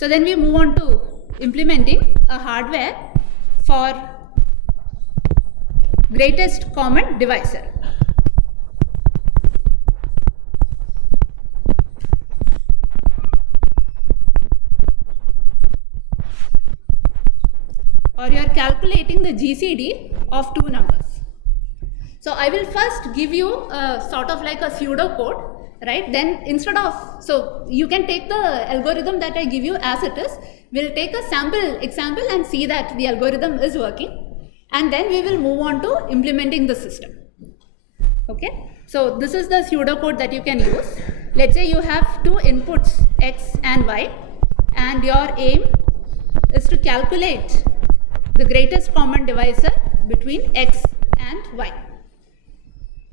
So then we move on to implementing a hardware for greatest common divisor. Or you are calculating the GCD of two numbers. So I will first give you a sort of like a pseudo code, right? Then instead of, so you can take the algorithm that I give you as it is. We'll take a sample example and see that the algorithm is working. And then we will move on to implementing the system. Okay, so this is the pseudocode that you can use. Let's say you have two inputs, X and Y, and your aim is to calculate the greatest common divisor between X and Y.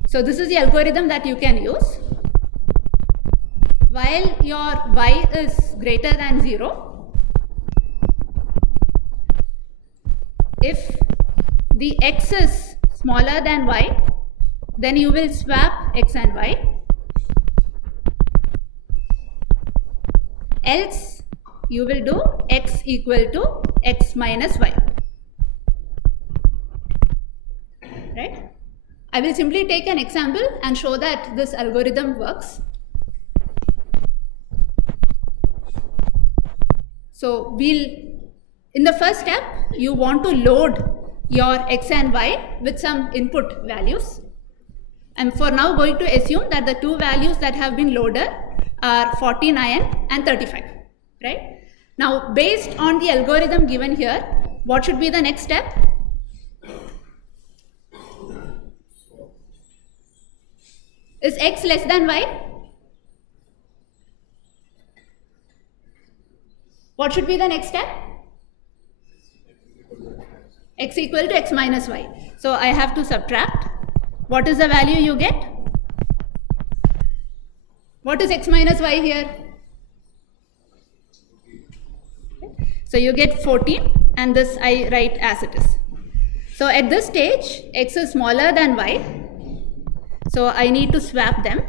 So this is the algorithm that you can use. While your Y is greater than 0, if the X is smaller than Y, then you will swap X and Y. Else you will do X equal to X minus Y. Right? I will simply take an example and show that this algorithm works. So in the first step, you want to load your X and Y with some input values. I'm for now going to assume that the two values that have been loaded are 49 and 35, right? Now, based on the algorithm given here, what should be the next step? Is X less than Y? What should be the next step? X equal to X minus Y. So I have to subtract. What is the value you get? What is X minus Y here? So you get 14, and this I write as it is. So at this stage, X is smaller than Y. So I need to swap them.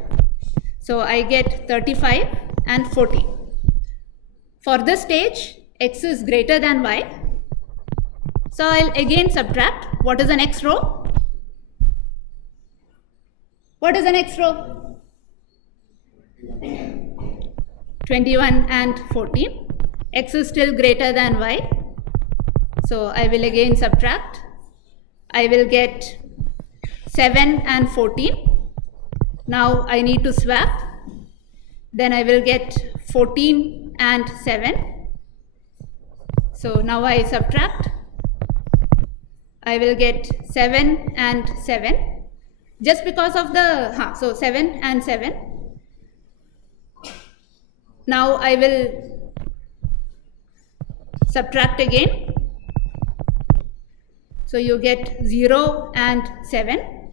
So I get 35 and 14. For this stage, X is greater than Y. So I'll again subtract. What is the next row? What is the next row? 21 and 14. X is still greater than Y. So I will again subtract. I will get 7 and 14. Now I need to swap. Then I will get 14 and 7. So now I subtract. I will get 7 and 7. Just because of the, so 7 and 7. Now I will subtract again. So you get 0 and 7.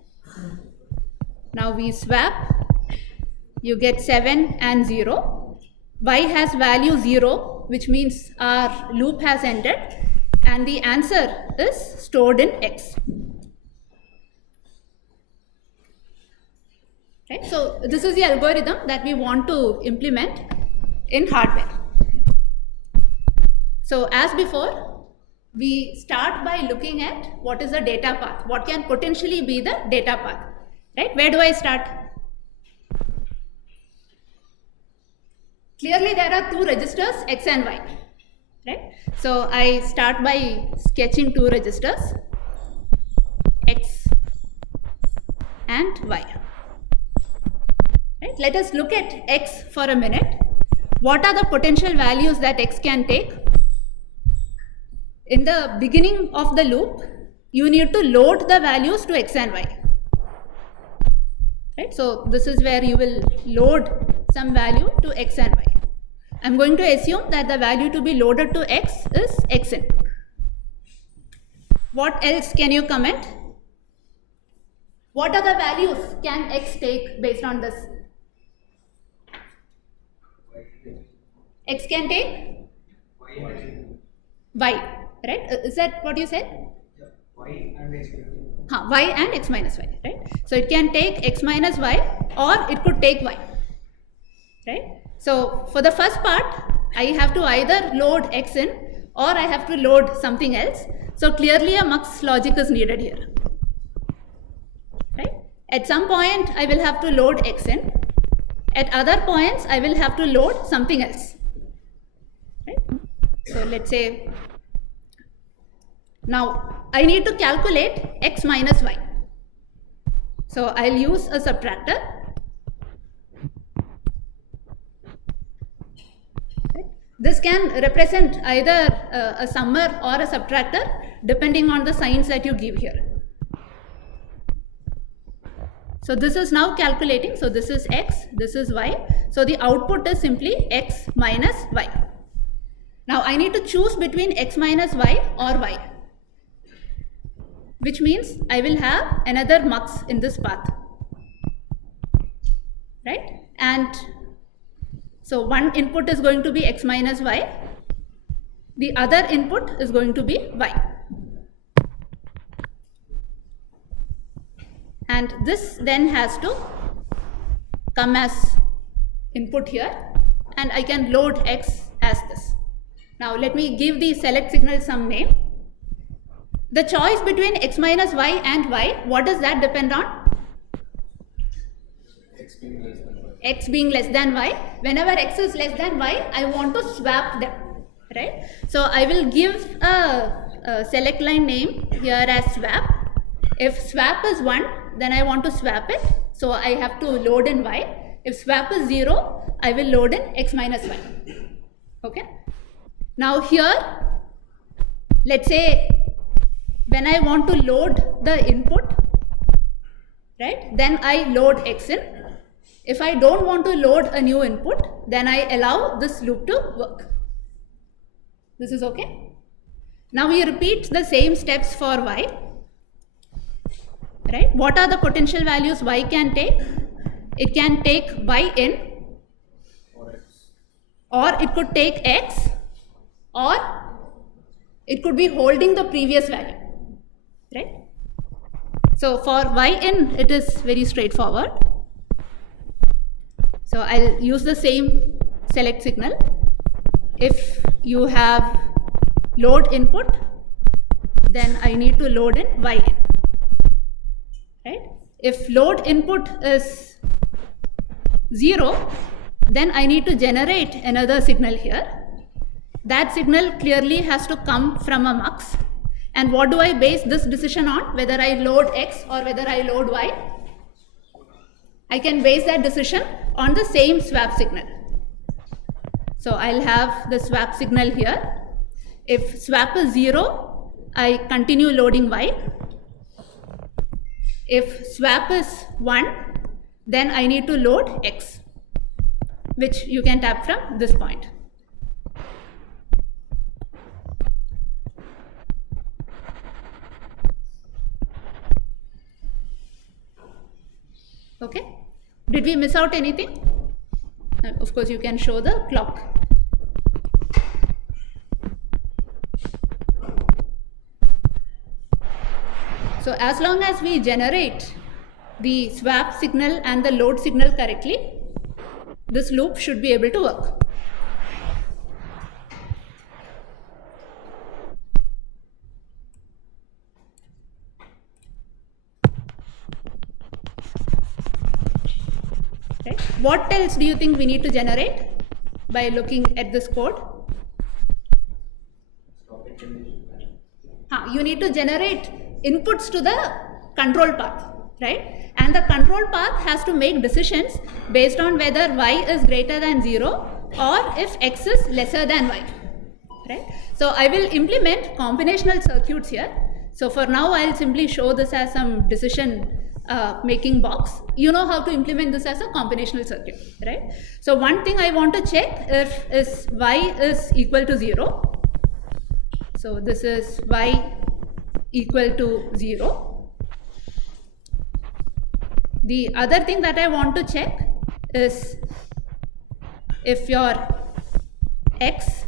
Now we swap. You get 7 and 0. Y has value 0, which means our loop has ended, and the answer is stored in X. Right? So this is the algorithm that we want to implement in hardware. So as before, we start by looking at what is the data path, what can potentially be the data path. Right? Where do I start? Clearly there are two registers, X and Y. Right? So I start by sketching two registers, X and Y. Right? Let us look at X for a minute. What are the potential values that X can take? In the beginning of the loop, you need to load the values to X and Y. Right? So this is where you will load some value to X and Y. I'm going to assume that the value to be loaded to X is Xn. What else can you comment? What other values can X take based on this? X can take Y, right? Is that what you said? Y and X minus Y. Y and X minus Y, right? So it can take X minus Y, or it could take Y, right? So for the first part, I have to either load X in or I have to load something else. So clearly a mux logic is needed here. Right? At some point I will have to load X in. At other points I will have to load something else. Right? So let's say now I need to calculate X minus Y. So I'll use a subtractor. Right? This can represent either a summer or a subtractor depending on the signs that you give here. So this is now calculating. So this is X, this is Y. So the output is simply X minus Y. Now I need to choose between X minus Y or Y, which means I will have another mux in this path, right? And so one input is going to be X minus Y, the other input is going to be Y. And this then has to come as input here, and I can load X as this. Now let me give the select signal some name. The choice between X minus Y and Y, what does that depend on? X being less than Y. X being less than Y. Whenever X is less than Y, I want to swap them, right? So I will give a select line name here as swap. If swap is 1, then I want to swap it. So I have to load in Y. If swap is 0, I will load in X minus Y. Okay. Now here, let's say when I want to load the input, right, then I load X in. If I don't want to load a new input, then I allow this loop to work. This is okay. Now we repeat the same steps for Y. Right? What are the potential values Y can take? It can take Y in, Or X. or it could take X, or it could be holding the previous value, right? So for Y in, it is very straightforward. So I'll use the same select signal. If you have load input, then I need to load in Y in. Right? If load input is 0, then I need to generate another signal here. That signal clearly has to come from a mux. And what do I base this decision on? Whether I load X or whether I load Y? I can base that decision on the same swap signal. So I'll have the swap signal here. If swap is 0, I continue loading Y. If swap is 1, then I need to load X, which you can tap from this point. Okay? Did we miss out anything? Of course, you can show the clock. So as long as we generate the swap signal and the load signal correctly, this loop should be able to work. Right? What else do you think we need to generate by looking at this code? You need to generate inputs to the control path, right? And the control path has to make decisions based on whether Y is greater than 0 or if X is lesser than Y, right? So I will implement combinational circuits here. So for now, I'll simply show this as some decision making box. You know how to implement this as a combinational circuit, right? So one thing I want to check if is Y is equal to 0. So this is Y equal to 0. The other thing that I want to check is if your X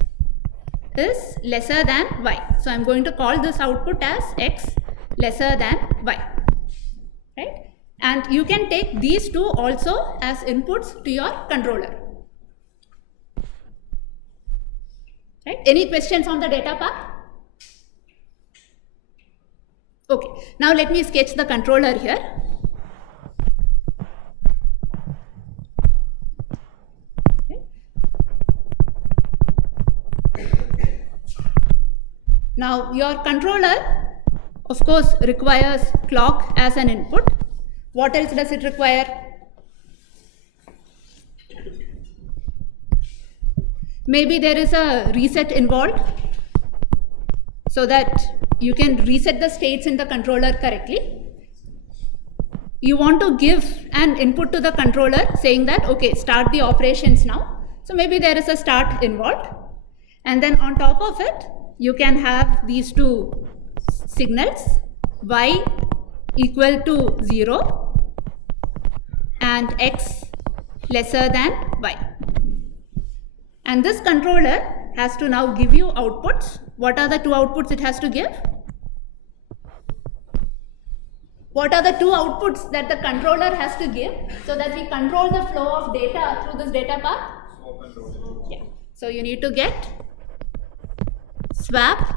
is lesser than Y. So I'm going to call this output as X lesser than Y, right? And you can take these two also as inputs to your controller. Right? Any questions on the data path? Okay, now let me sketch the controller here. Okay. Now your controller, of course, requires clock as an input. What else does it require? Maybe there is a reset involved so that you can reset the states in the controller correctly. You want to give an input to the controller saying that, okay, start the operations now. So maybe there is a start involved. And then on top of it, you can have these two signals, y equal to 0 and x lesser than y. And this controller has to now give you outputs. What are the two outputs it has to give? What are the two outputs that the controller has to give so that we control the flow of data through this data path? Yeah. So you need to get swap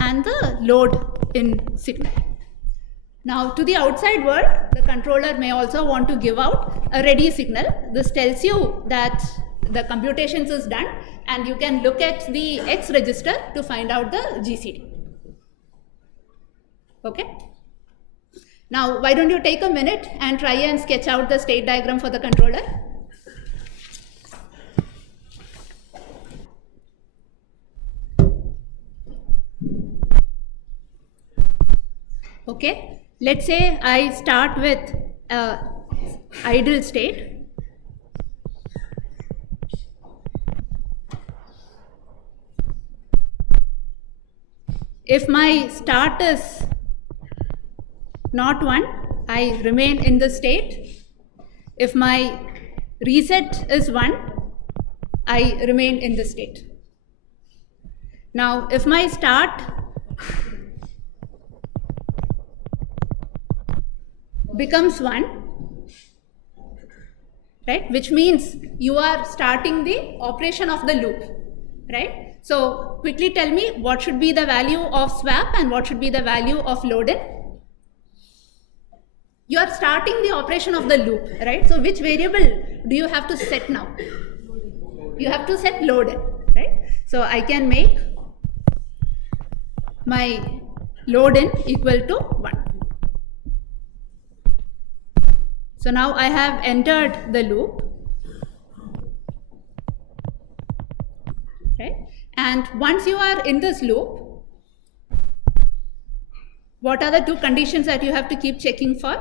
and the load in signal. Now to the outside world, the controller may also want to give out a ready signal. This tells you that the computations is done and you can look at the X register to find out the GCD. Okay. Now why don't you take a minute and try and sketch out the state diagram for the controller. Okay, let's say I start with idle state. If my start is not 1, I remain in the state. If my reset is 1, I remain in the state. Now, if my start becomes 1, right, which means you are starting the operation of the loop, right? So quickly tell me what should be the value of swap and what should be the value of load in. You are starting the operation of the loop, right? So which variable do you have to set now? You have to set load in, right? So I can make my load in equal to 1. So now I have entered the loop, right? And once you are in this loop, what are the two conditions that you have to keep checking for?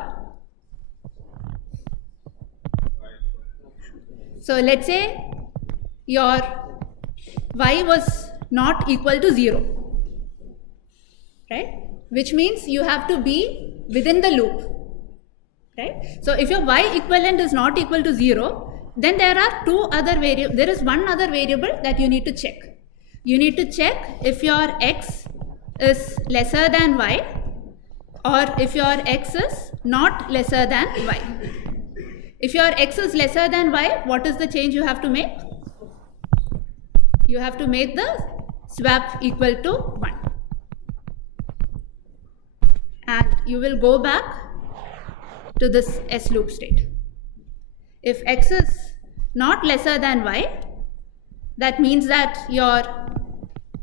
So let's say your y was not equal to 0, right? Which means you have to be within the loop, right? So if your y equivalent is not equal to 0, then there are there is one other variable that you need to check. You need to check if your x is lesser than y or if your x is not lesser than y. If your x is lesser than y, what is the change you have to make? You have to make the swap equal to 1. And you will go back to this S loop state. If x is not lesser than y, that means that your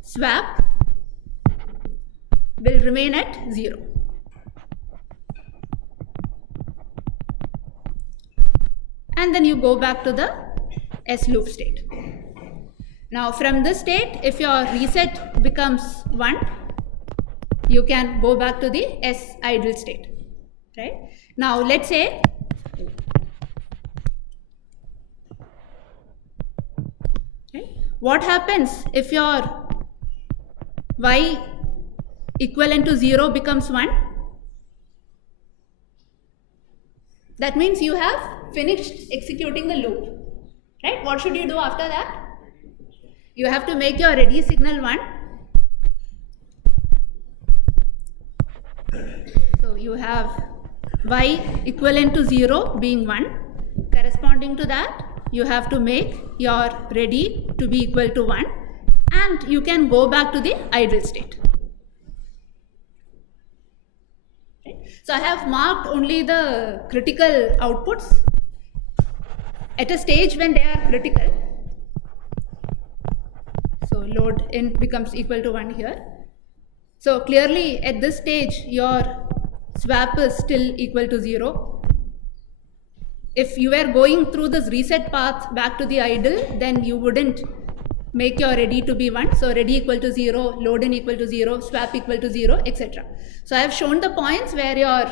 swap will remain at 0. And then you go back to the S loop state. Now from this state, if your reset becomes 1, you can go back to the S idle state, right? Now let's say what happens if your y equivalent to 0 becomes 1? That means you have finished executing the loop, right? What should you do after that? You have to make your ready signal 1. So you have y equivalent to 0 being 1. Corresponding to that, you have to make your ready to be equal to 1. and you can go back to the idle state. Right? So I have marked only the critical outputs. At a stage when they are critical, so load in becomes equal to 1 here. So clearly at this stage your swap is still equal to 0. If you were going through this reset path back to the idle, then you wouldn't make your ready to be 1. So ready equal to 0, load in equal to 0, swap equal to 0, etc. So I have shown the points where your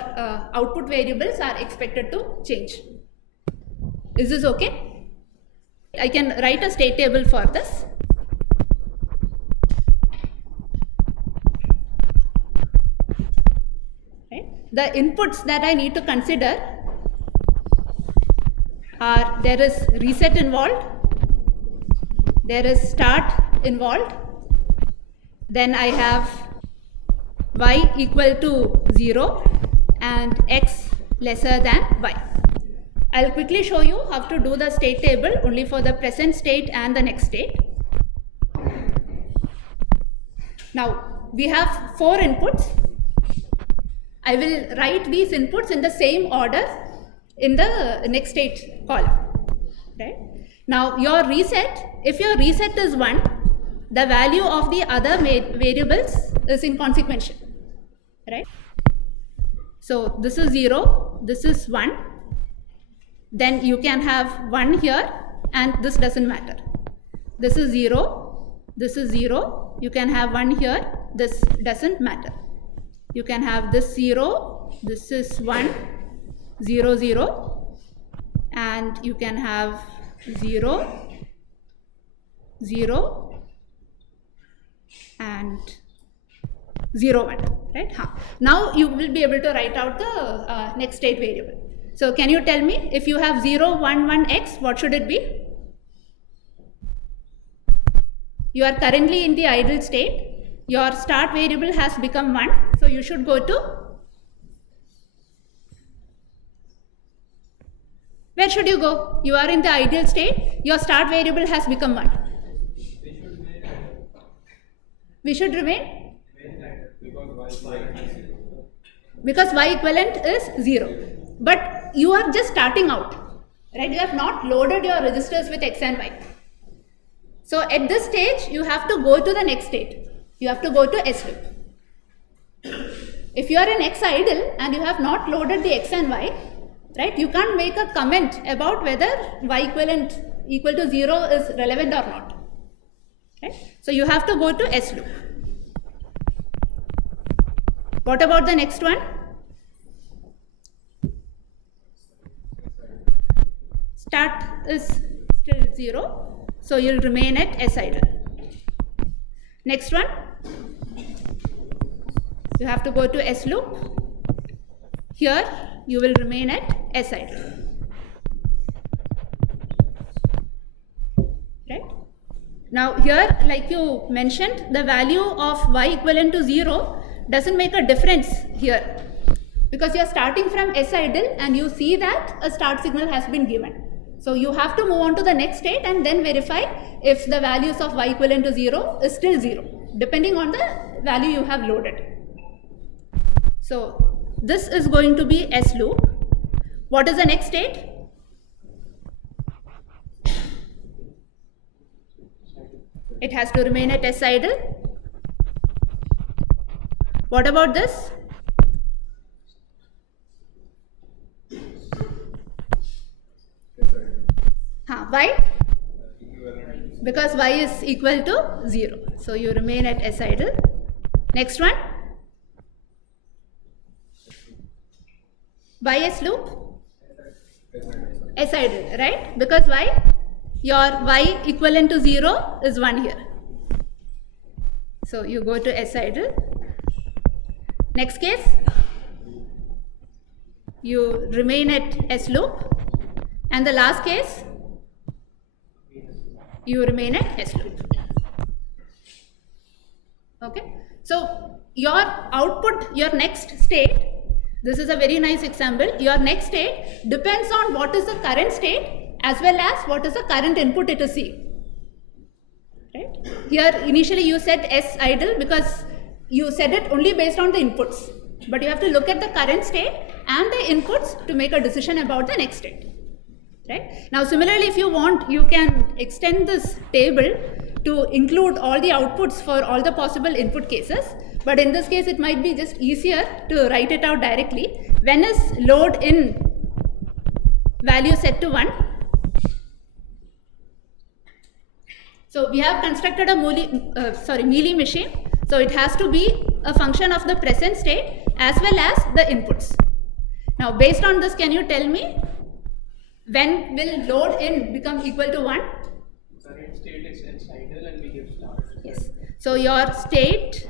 output variables are expected to change. Is this okay? I can write a state table for this. Right? The inputs that I need to consider are, there is reset involved, there is start involved, then I have y equal to 0 and x lesser than y. I'll quickly show you how to do the state table only for the present state and the next state. Now we have 4 inputs. I will write these inputs in the same order in the next state column. Right? Now your reset, if your reset is 1, the value of the other variables is inconsequential. Right? So this is 0, this is 1. Then you can have 1 here and this doesn't matter. This is 0, this is 0, you can have 1 here, this doesn't matter. You can have this 0, this is 1, 0, 0, and you can have 0, 0, and 0, 1, right? Now you will be able to write out the next state variable. So can you tell me, if you have 0, 1, 1, x, what should it be? You are currently in the idle state. Your start variable has become 1. So you should go to, where should you go? You are in the ideal state. Your start variable has become 1. We should remain? Because y equivalent is 0. But you are just starting out, right? You have not loaded your registers with x and y. So at this stage, you have to go to the next state. You have to go to S loop. If you are in x idle and you have not loaded the x and y, right? You can't make a comment about whether y equivalent equal to 0 is relevant or not. Right? So you have to go to S loop. What about the next one? Start is still 0, so you'll remain at S idle. Next one, you have to go to S loop. Here you will remain at S idle. Right? Now here, like you mentioned, the value of y equivalent to 0 doesn't make a difference here, because you are starting from S idle and you see that a start signal has been given. So you have to move on to the next state and then verify if the values of y equivalent to 0 is still 0, depending on the value you have loaded. So this is going to be S loop. What is the next state? It has to remain at S idle. What about this? Why? Because y is equal to 0. So you remain at S idle. Next one. Why S loop? S idle, right? Because why? Your y equivalent to 0 is 1 here. So you go to S idle. Next case, you remain at S loop. And the last case, you remain at S loop. Okay. So your output, your next state, this is a very nice example. Your next state depends on what is the current state as well as what is the current input it is seeing. right? Here initially you set S idle because you set it only based on the inputs, but you have to look at the current state and the inputs to make a decision about the next state, right? Now similarly, if you want, you can extend this table to include all the outputs for all the possible input cases, but in this case it might be just easier to write it out directly. When is load in value set to 1? So we have constructed a Mealy machine, so it has to be a function of the present state as well as the inputs. Now based on this, can you tell me when will load in become equal to 1? Current state is S idle and we give start. Yes. So your state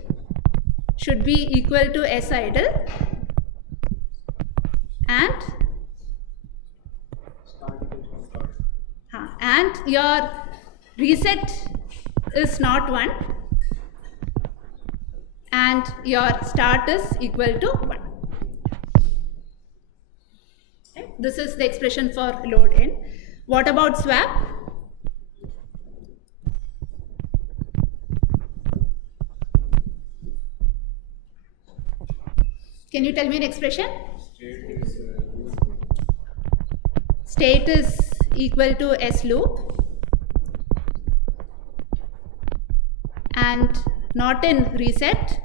should be equal to S idle and Start equals to start. and your reset is not 1 and your start is equal to 1. Okay. This is the expression for load in. What about swap? Can you tell me an expression? State is equal to S loop and not in reset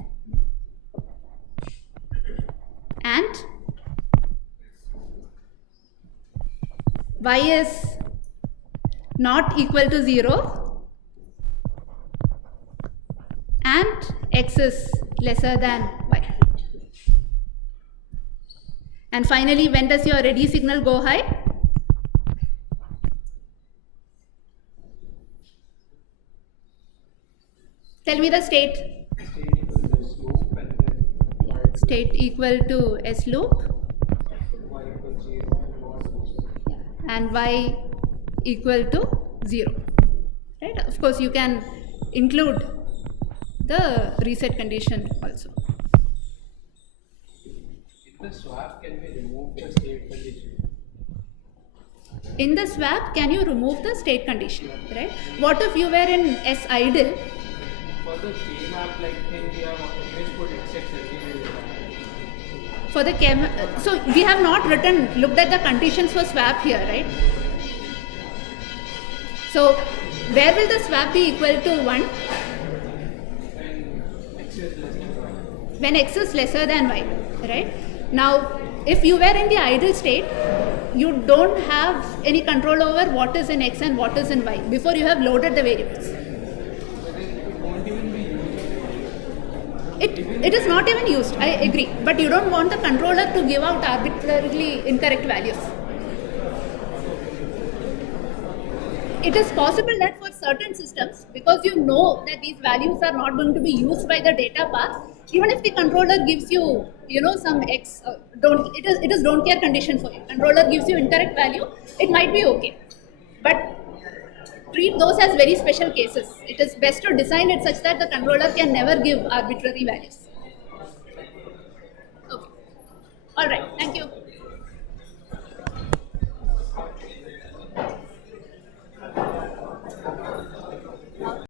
and y is not equal to 0 and x is lesser than y. And finally, when does your ready signal go high? Tell me the state. State equal to S loop and State equal to S loop y equals 0 and y equals 0. and y equal to 0. Right? Of course, you can include the reset condition also. In the swap, can we remove the state condition? In the swap, can you remove the state condition? Right? What if you were in S idle? For the K-map like thing, we have always put except everywhere. For the so we have not looked at the conditions for swap here, right? So where will the swap be equal to 1? When x is lesser than y. When x is lesser than y, right? Now, if you were in the idle state, you don't have any control over what is in x and what is in y before you have loaded the variables. But then it won't even be used. It is not even used, I agree, but you don't want the controller to give out arbitrarily incorrect values. It is possible that for certain systems, because you know that these values are not going to be used by the data path, even if the controller gives you, some x, it is don't care condition for you. Controller gives you incorrect value, it might be okay. But treat those as very special cases. It is best to design it such that the controller can never give arbitrary values. Okay. All right. Thank you.